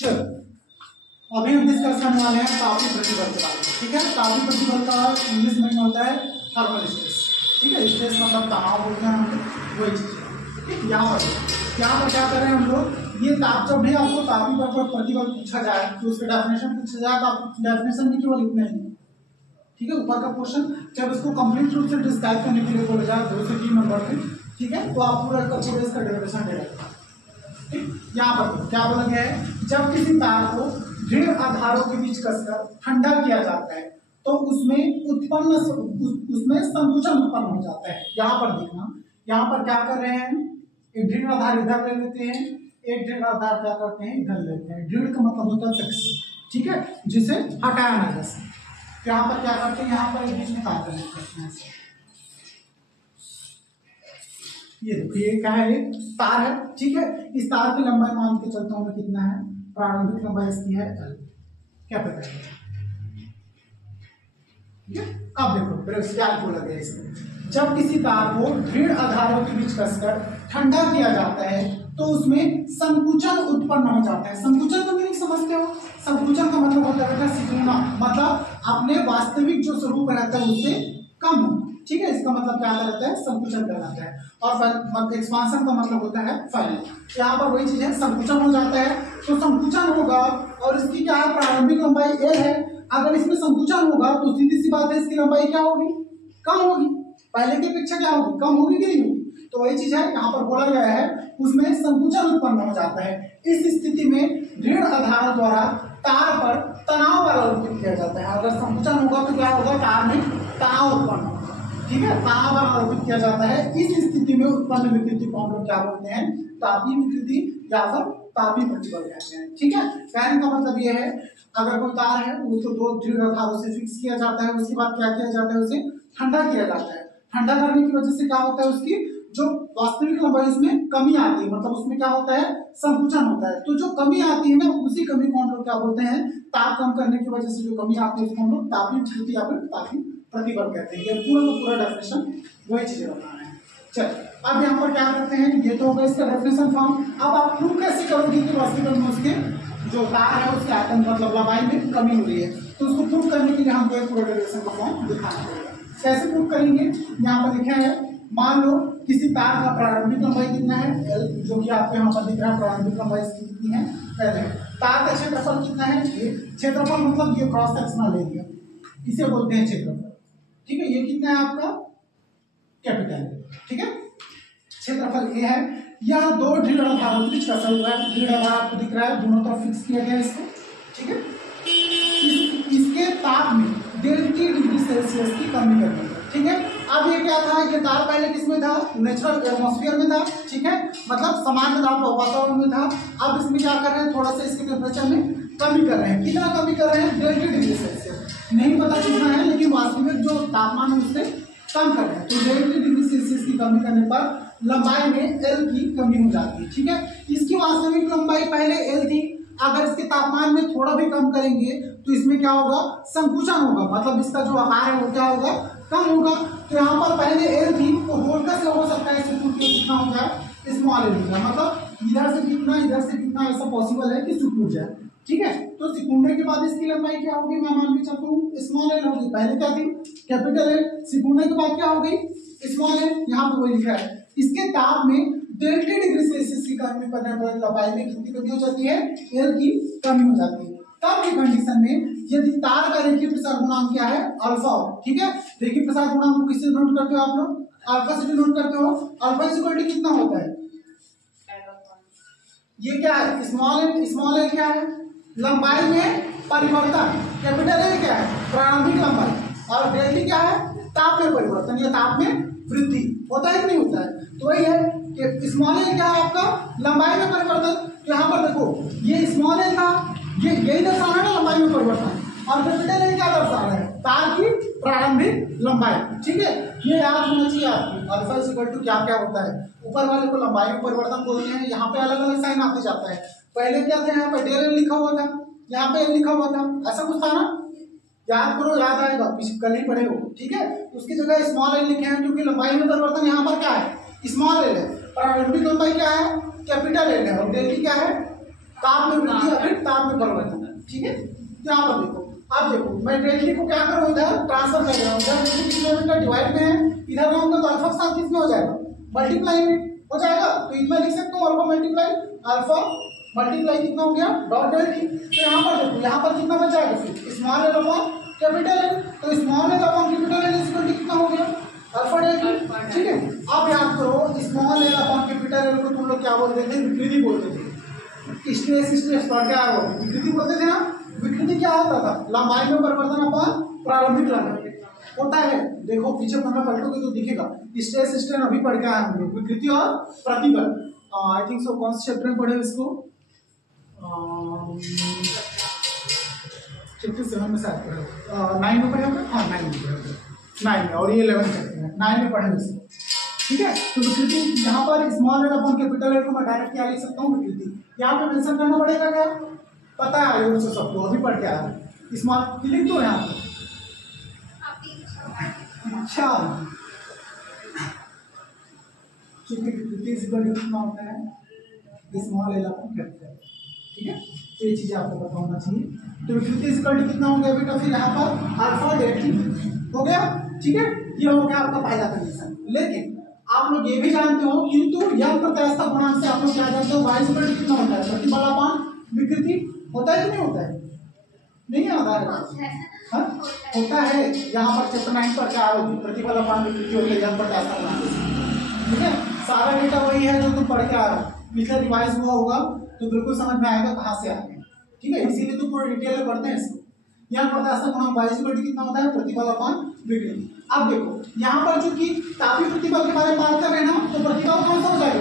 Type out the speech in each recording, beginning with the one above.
चलो अभी हम डिस्कस करने वाले हैं तापीय प्रतिबल के बारे में। ठीक है, तापीय प्रतिबल का इंग्लिश में होता है थर्मल स्ट्रेस। ठीक है, स्ट्रेस मतलब तनाव बोलते हैं हम लोग, वही चीज है। ठीक, यहाँ पर क्या कर रहे हैं हम लोग, ये जब भी आपको तापीय प्रतिबल पूछा जाए तो उसका डेफिनेशन पूछा जाए तो आप डेफिनेशन भी केवल इतना ही। ठीक है, ऊपर का पोर्शन जब इसको कंप्लीट रूप से डिस्क्राइब करने के लिए बोला जाए 2 से 3 नंबर में, ठीक है, तो आप पूरा इसका डेफिनेशन दे रहे हैं। ठीक, यहाँ पर क्या बोला गया है, जब किसी तार को दृढ़ आधारों के बीच कसकर ठंडा किया जाता है तो उसमें संकुचन उत्पन्न हो जाता है। यहाँ पर देखना, यहाँ पर क्या कर रहे हैं, एक दृढ़ आधार इधर ले लेते हैं, एक दृढ़ आधार क्या करते हैं इधर लेते हैं। दृढ़ का मतलब होता है फिक्स, ठीक है, जिसे हटाया ना जा सके। यहाँ पर क्या करते हैं, यहाँ पर एक बीच में तार कर लेते हैं। ये देखिए क्या है, तार है। ठीक है, इस तार की लंबाई मान के चलता हूँ मैं, कितना है, प्रारंभिक लंबाई इसकी है L, क्या पता है। ठीक है, अब देखो क्या बोला गया इसमें, जब किसी तार को दृढ़ आधारों के बीच कसकर ठंडा किया जाता है तो उसमें संकुचन उत्पन्न हो जाता है। संकुचन का मीनिंग समझते हो, संकुचन का मतलब होता है सिकुड़ना, मतलब अपने वास्तविक जो स्वरूप रहता है उससे कम। ठीक है, इसका मतलब क्या रहता है, संकुचन कहलाता है। और एक्सपांशन का मतलब होता है फैलना। यहाँ पर वही चीज है, संकुचन हो जाता है तो संकुचन होगा, और इसकी क्या है, प्रारंभिक लंबाई L है। अगर इसमें संकुचन होगा तो सीधी सी बात है, इसकी लंबाई क्या होगी, कम होगी। पहले की अपेक्षा क्या होगी, कम होगी कि नहीं होगी। तो वही चीज है, यहाँ पर बोला गया है उसमें संकुचन उत्पन्न हो जाता है। इस स्थिति में दृढ़ आधार द्वारा तार पर तनाव बल आरोपित किया जाता है। अगर संकुचन होगा तो क्या होगा, तार में तनाव उत्पन्न होगा। ठीक है, तनाव बल आरोपित किया जाता है। इस स्थिति में उत्पन्न विकृति को हम लोग क्या बोलते हैं, तापीय विकृति या फिर तापीय प्रतिबल कहते हैं। ठीक है, कहने का मतलब ये है, अगर कोई तार है उसको 2 दृढ़ आधारों से फिक्स किया जाता है, उसके बाद क्या किया जाता है, उसे ठंडा किया जाता है। ठंडा करने की वजह से क्या होता है, उसकी जो वास्तविक लंबाई उसमें कमी आती है, मतलब उसमें क्या होता है, संकुचन होता है। तो जो कमी आती है ना, उसी कमी को हम लोग क्या बोलते हैं, ताप कम करने की वजह से जो कमी आती है उसको हम लोग तापीय विकृति या फिर तापीय प्रतिबल कहते हैं। ये पूरा का पूरा डेफिनेशन वही चीजें बताना है। चलिए अब यहाँ पर क्या करते हैं, ये तो होगा इसका डेफिनेशन फॉर्म। अब आप प्रूव कैसे करोगे कि वास्तविक में उसके जो तार है उसके आयतन मतलब लंबाई में कमी हो रही है, तो उसको प्रूव करने के लिए हमको पूरा डेफिनेशन का फॉर्म दिखाना पड़ेगा। कैसे प्रूव करेंगे, यहाँ पर लिखा है, मान लो किसी तार का प्रारंभिक लंबाई कितना है L, जो कि आपको यहाँ पर दिख रहा है, प्रारंभिक लंबाई इसकी कितनी है पहले। तार का क्षेत्रफल कितना है, ये क्षेत्रफल मतलब ये क्रॉस सेक्शनल एरिया, इसे बोलते हैं क्षेत्रफल। ठीक है, ये कितना है आपका, कैपिटल। ठीक है, क्षेत्रफल ये है। यह 2 दृढ़ आधारों के बीच कसा हुआ है। दृढ़ आधार आपको दिख रहा है, दोनों तरफ फिक्स किया गया है इसको। ठीक है, इसके ताप में 1.5 डिग्री सेल्सियस की कमी करनी है। ठीक है, अब ये क्या था, ये तार पहले किसमें था, नेचुरल एटमॉस्फेयर में था। ठीक है, मतलब सामान्य ताप वातावरण में था। अब इसमें क्या कर रहे हैं, थोड़ा सा इसके टेम्परेचर में कमी कर रहे हैं। कितना कमी कर रहे हैं, 1.5 डिग्री सेल्सियस, नहीं पता कितना है, लेकिन वास्तविक जो तापमान है उससे कम कर रहे हैं। तो 1.5 डिग्री सेल्सियस की कमी करने पर लंबाई में L की कमी हो जाती है। ठीक है, इसकी वास्तविक लंबाई पहले L थी, अगर इसके तापमान में थोड़ा भी कम करेंगे तो इसमें क्या होगा, संकुचन होगा, मतलब इसका जो आकार है वो क्या होगा, कम होगा। तो यहाँ पर पहले L थी, तो होल कैसे हो सकता है, कितना हो जाए, स्मॉल L हो जाए, मतलब इधर से कितना ऐसा पॉसिबल है कि सिकुड़ जाए। ठीक है, तो सिकुड़ने के बाद इसकी लंबाई क्या होगी, मैं मान के चलता हूँ स्मॉल L होगी। पहले क्या थी, कैपिटल L, सिकुड़ने के बाद क्या हो गई, स्मॉल L। यहाँ पे वही लिखा है, इसके ताप में 1.5 डिग्री सेल्सियस की कमी करने पर लंबाई में कितनी कमी हो जाती है, L की कमी हो जाती है। तब की कंडीशन में यदि तार का रेखीय प्रसार गुणांक क्या है, अल्फा। ठीक है, रेखीय प्रसार गुणांक को किससे नोट करते हो आप लोग, अल्फा से नोट करते हो। अल्फा इक्वल टू कितना होता है, ये क्या है, स्मॉल एल क्या है, लंबाई में परिवर्तन। कैपिटल L क्या है, प्रारंभिक लंबाई, और डेल्टा क्या है, ताप में परिवर्तन या ताप में वृद्धि। होता है कि नहीं होता है, तो वही है कि स्मॉल एल क्या है आपका, लंबाई में परिवर्तन। तो यहाँ पर देखो, ये स्मॉल एल था, ये यही दर्शा रहा है ना, लंबाई में परिवर्तन, और कैपिटल L क्या दर्शा रहा है, तार की प्रारंभिक लंबाई। ठीक है, ये याद होना चाहिए आपको, अल्फा इक्वल टू क्या क्या होता है। ऊपर वाले को लंबाई में परिवर्तन बोलते हैं, यहाँ पे अलग अलग साइन आते जाता है। पहले क्या था, यहाँ पे डेल लिखा हुआ था, यहाँ पे L लिखा हुआ था, ऐसा कुछ था ना, याद करो, याद आएगा, कल ही पढ़े हो। ठीक है, उसकी जगह स्मॉल L लिखे हैं, क्योंकि लंबाई में परिवर्तन यहाँ पर क्या है, स्मॉल L है। प्रारंभिक लंबाई क्या है, कैपिटल L है, और डेल्टा क्या है, ताप में वृद्धि या फिर ताप में परिवर्तन है। ठीक है, तो यहाँ पर देखो, आप देखो मैं डेल्टी को क्या करूँ, इधर ट्रांसफर कर रहा हूँ, इधर डेल्टी किलोमीटर डिवाइड में है, इधर रहूंगा तो अल्फा के साथ किसमें हो जाएगा, मल्टीप्लाई में हो जाएगा। तो इतना लिख सकते हो अल्फा मल्टीप्लाई कितना हो गया डॉट डेल्टी। तो यहाँ पर देखो, यहाँ पर कितना बच जाएगा, फिर small L upon capital L, तो small L upon capital L equal to कितना हो गया, अल्फा डेल्टी। ठीक है, आप याद करो small L upon capital L को तुम लोग क्या बोलते थे, विकृति बोलते थे। स्ट्रेस पर क्या हो, विकृति बोलते थे ना। विकृति क्या होता था, लंबाई में परिवर्तन अपॉन प्रारंभिक लंबाई होता है। देखो पीछे पन्ना पलटोगे तो दिखेगा, स्ट्रेस स्ट्रेन अभी पढ़ के आए हम लोग, विकृति और प्रतिबल। आई थिंक सो कौन से चैप्टर में पढ़े इसको, चैप्टर 7 में शायद पढ़े, 9 में पढ़े होंगे। हाँ 9 में पढ़े होंगे, 9 में, और ये 11 चैप्टर है, 9 में पढ़े इसको। ठीक है, तो विकृति यहाँ पर small L upon capital L को मैं डायरेक्ट क्या लिख सकता हूँ, विकृति। यहाँ पे मेंशन करना पड़ेगा क्या, पता है आयोग से सबको, अभी पढ़ के आया स्मॉल लिख दो यहाँ पर। अच्छा, विकृति कितना होता है, स्मॉल एल अपॉन कैपिटल। ठीक है, तो ये चीजें आपको पता होना चाहिए। तो विकृति कितना हो गया बेटा, फिर यहाँ पर अल्फा डेल्टी हो गया। ठीक है, ये हो गया आपका पहला कंडीशन। लेकिन आप लोग ये भी जानते हो, किंतु यह प्रत्यास्था गुणांक से आप लोग क्या जानते हो, वाई स्क्वायर कितना होता है, प्रतिबल अपॉन विकृति होता है कि नहीं होता है, नहीं आता है, हाँ होता है। यहाँ पर चैप्टर 9 पर क्या होगी, प्रतिबल अपॉन विकृति होती है, यह प्रत्यास्था गुणांक। ठीक है, सारा डेटा वही है जो तुम पढ़ के आ रहे हो, पिछले रिवाइज हुआ होगा तो बिल्कुल समझ में आएगा कहाँ से आए। ठीक है, इसीलिए तो पूरा डिटेल में पढ़ते हैं इसको। यहाँ प्रत्यास्था गुणांक वाई स्क्वायर कितना होता है, प्रतिबल अपॉन विकृति। अब देखो यहाँ पर जो कि तापीय प्रतिबल के बारे में बात कर रहे हैं ना, तो प्रतिबल कौन सा हो जाएगा,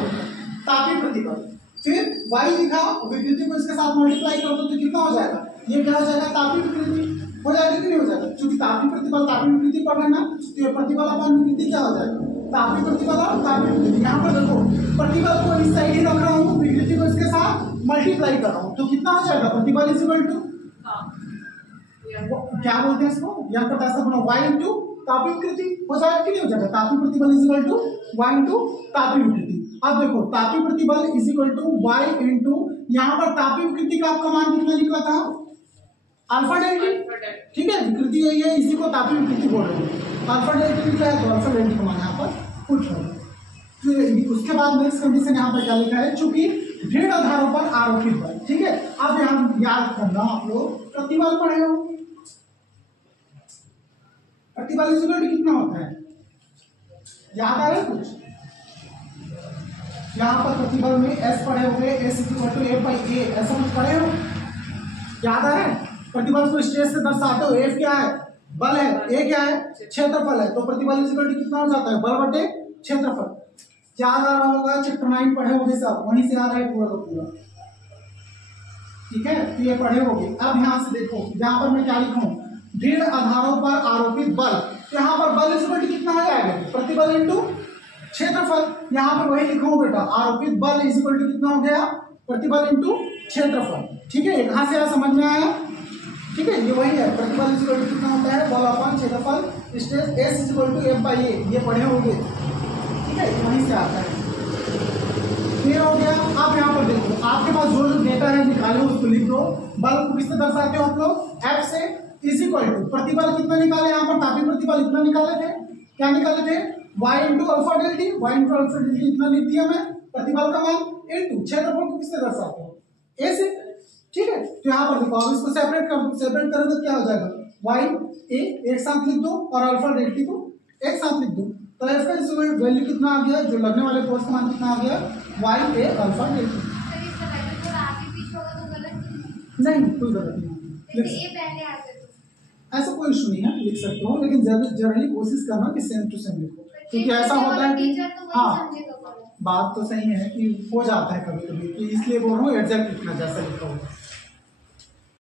तापीय प्रतिबल। फिर वाई लिखा, विकृति को इसके साथ मल्टीप्लाई कर दो तो कितना हो जाएगा, ये क्या हो जाएगा, तापीय विकृति हो जाएगा कि नहीं हो जाएगा। क्योंकि तापीय प्रतिबल तापीय विकृति पढ़ रहे हैं ना, तो ये प्रतिबल अपॉन विकृति क्या हो जाएगा, तापीय प्रतिबल और तापीय विकृति। यहाँ पर देखो प्रतिबल को इस साइड ही रख रहा हूँ, विकृति को इसके साथ मल्टीप्लाई कर रहा हूँ, तो कितना हो जाएगा, प्रतिबल इज इक्वल टू क्या बोलते हैं इसको, यहाँ पर ऐसा बना वाई इंटू तापीय विकृति हो जाएगा कि नहीं हो जाएगा, तापीय प्रतिबल is equal to y into तापीय विकृति। अब देखो तापीय प्रतिबल is equal to y into, यहाँ पर तापीय विकृति का आपका मान कितना निकला था, अल्फा डेल्टी। ठीक है, विकृति यही है, इसी को तापीय विकृति बोल रहे हैं। अल्फा डेल्टी निकला है तो अल्फा डेल्टी का मान यहाँ पर पुट हो। फिर उसके बाद नेक्स्ट कंडीशन यहाँ पर क्या लिखा है, चूंकि दृढ़ आधारों पर आरोपित बल। ठीक है, अब यहाँ याद करना, आप लोग प्रतिबल पढ़े हो, प्रतिबल इक्वल कितना होता है, याद आ रहा है कुछ। यहाँ पर प्रतिबल में एस पढ़े हो गए, S equal to F by A, ऐसा कुछ पढ़े हो, याद आ रहा है। प्रतिबल को स्ट्रेस से दर्शाते हो, एफ क्या है, बल है, ए क्या है, क्षेत्रफल है, तो प्रतिबल इक्वल कितना हो जाता है, बल बटे क्षेत्रफल। याद आ रहा होगा, चैप्टर 9 पढ़े होंगे सब, वहीं से आ रहा है पूरा का पूरा। ठीक है, तो ये पढ़े होंगे। अब यहाँ से देखो, यहाँ पर मैं क्या लिखूं, दृढ़ आधारों पर आरोपित बल, यहाँ पर बल इक्वल कितना हो जाएगा, प्रतिबल इंटू क्षेत्रफल। यहाँ पर वही लिखूं बेटा, आरोपित बल इज इक्वल टू कितना हो गया, प्रतिबल इंटू क्षेत्रफल। ठीक है, कहाँ से आया, समझ में आया। ठीक है, ये वही है, प्रतिबल इज इक्वल टू कितना होता है, बल अपॉन क्षेत्रफल, stress S is equal to F by A, ये पढ़े होंगे। ठीक है, वहीं से आता है। क्लियर हो गया। आप यहाँ पर देखो, आपके पास जो जो डेटा है निकालो उसको लिख दो। बल को किससे दर्शाते हो आप लोग, एफ से, इज इक्वल टू प्रतिबल कितना निकाले, यहाँ पर तापीय प्रतिबल इतना निकाले थे, क्या निकाले थे, Y into alpha delta T, Y into alpha delta T इतना लिख दिया मैं, प्रतिबल का मान इंटू क्षेत्रफल को किससे दर्शाते हो, ए से। ठीक है, तो यहाँ पर देखो, अब इसको सेपरेट करोगे तो क्या हो जाएगा, वाई ए एक साथ लिख दो और अल्फा डेल्टी को एक साथ लिख दो, तो एफ का वैल्यू कितना आ गया, जो लगने वाले फोर्स का मान कितना आ गया, वाई ए अल्फा डेल्टी। नहीं कोई गलत नहीं, ऐसा कोई इशू नहीं है, लिख सकते हो, लेकिन जनरली कोशिश करना कि सेम टू सेम लिखो, क्योंकि ऐसा होता है कि हाँ बात तो सही है कि हो जाता है कभी कभी, तो इसलिए बोल रहा हूँ एग्जैक्ट लिखना जैसा लिखा होगा।